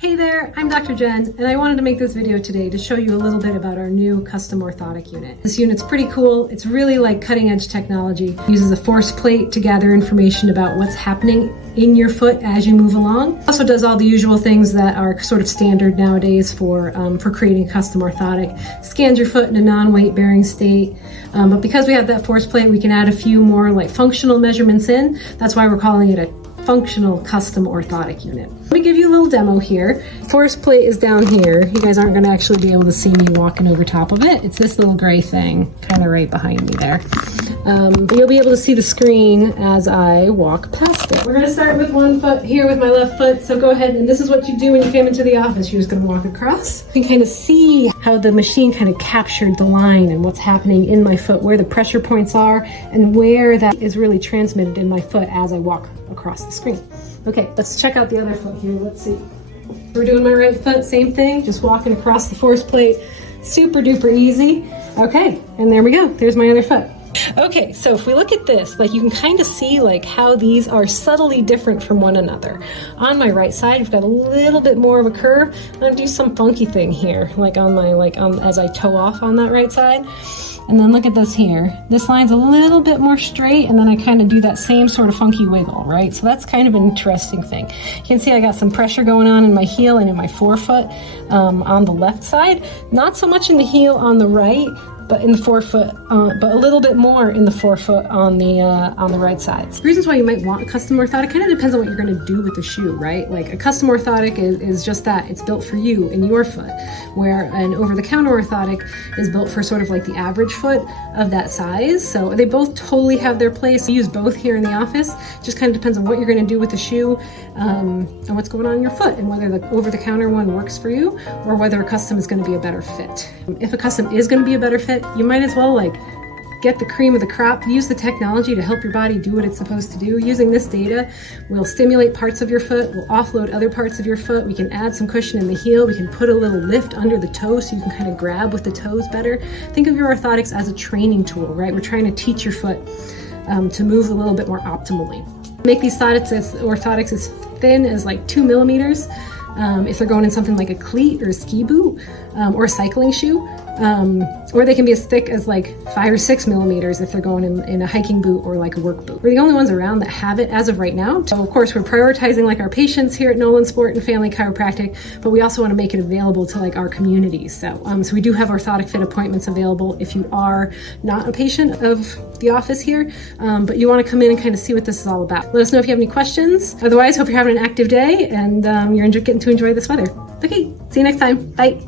Hey there, I'm Dr. Jen, and I wanted to make this video today to show you a little bit about our new custom orthotic unit. This unit's pretty cool. It's really like cutting edge technology. It uses a force plate to gather information about what's happening in your foot as you move along. It also does all the usual things that are sort of standard nowadays for creating a custom orthotic. Scans your foot in a non-weight bearing state. But because we have that force plate, we can add a few more like functional measurements in. That's why we're calling it a functional custom orthotic unit. Let me give you a little demo here. Force plate is down here. You guys aren't going to actually be able to see me walking over top of it. It's this little gray thing kind of right behind me there. You'll be able to see the screen as I walk past it. We're going to start with one foot here with my left foot. So go ahead, and this is what you do when you came into the office. You're just going to walk across. You can kind of see how the machine kind of captured the line and what's happening in my foot, where the pressure points are, and where that is really transmitted in my foot as I walk across the screen. Okay, let's check out the other foot here. Let's see. We're doing my right foot, same thing, just walking across the force plate. Super duper easy. Okay, and there we go. There's my other foot. Okay, so if we look at this, like you can kind of see like how these are subtly different from one another. On my right side, we've got a little bit more of a curve. I'm gonna do some funky thing here, like on my, as I toe off on that right side. And then look at this here. This line's a little bit more straight, and then I kind of do that same sort of funky wiggle, right? So that's kind of an interesting thing. You can see I got some pressure going on in my heel and in my forefoot on the left side. Not so much in the heel on the right, but in the forefoot, but a little bit more in the forefoot on the right side. The reasons why you might want a custom orthotic kind of depends on what you're going to do with the shoe, right? Like a custom orthotic is just that. It's built for you and your foot, where an over-the-counter orthotic is built for sort of like the average foot of that size. So they both totally have their place. We use both here in the office. Just kind of depends on what you're going to do with the shoe and what's going on in your foot, and whether the over-the-counter one works for you or whether a custom is going to be a better fit. If a custom is going to be a better fit, you might as well like get the cream of the crop. Use the technology to help your body do what it's supposed to do. Using this data, we'll stimulate parts of your foot, we'll offload other parts of your foot, we can add some cushion in the heel, we can put a little lift under the toe so you can kind of grab with the toes better. Think of your orthotics as a training tool, right? We're trying to teach your foot to move a little bit more optimally. Make these orthotics as thin as like 2 millimeters if they're going in something like a cleat or a ski boot or a cycling shoe. Or they can be as thick as like 5 or 6 millimeters if they're going in a hiking boot or like a work boot. We're the only ones around that have it as of right now. So of course we're prioritizing like our patients here at Nolan Sport and Family Chiropractic, but we also want to make it available to like our communities. So we do have orthotic fit appointments available if you are not a patient of the office here, but you want to come in and kind of see what this is all about. Let us know if you have any questions. Otherwise, hope you're having an active day and you're getting to enjoy this weather. Okay, see you next time. Bye.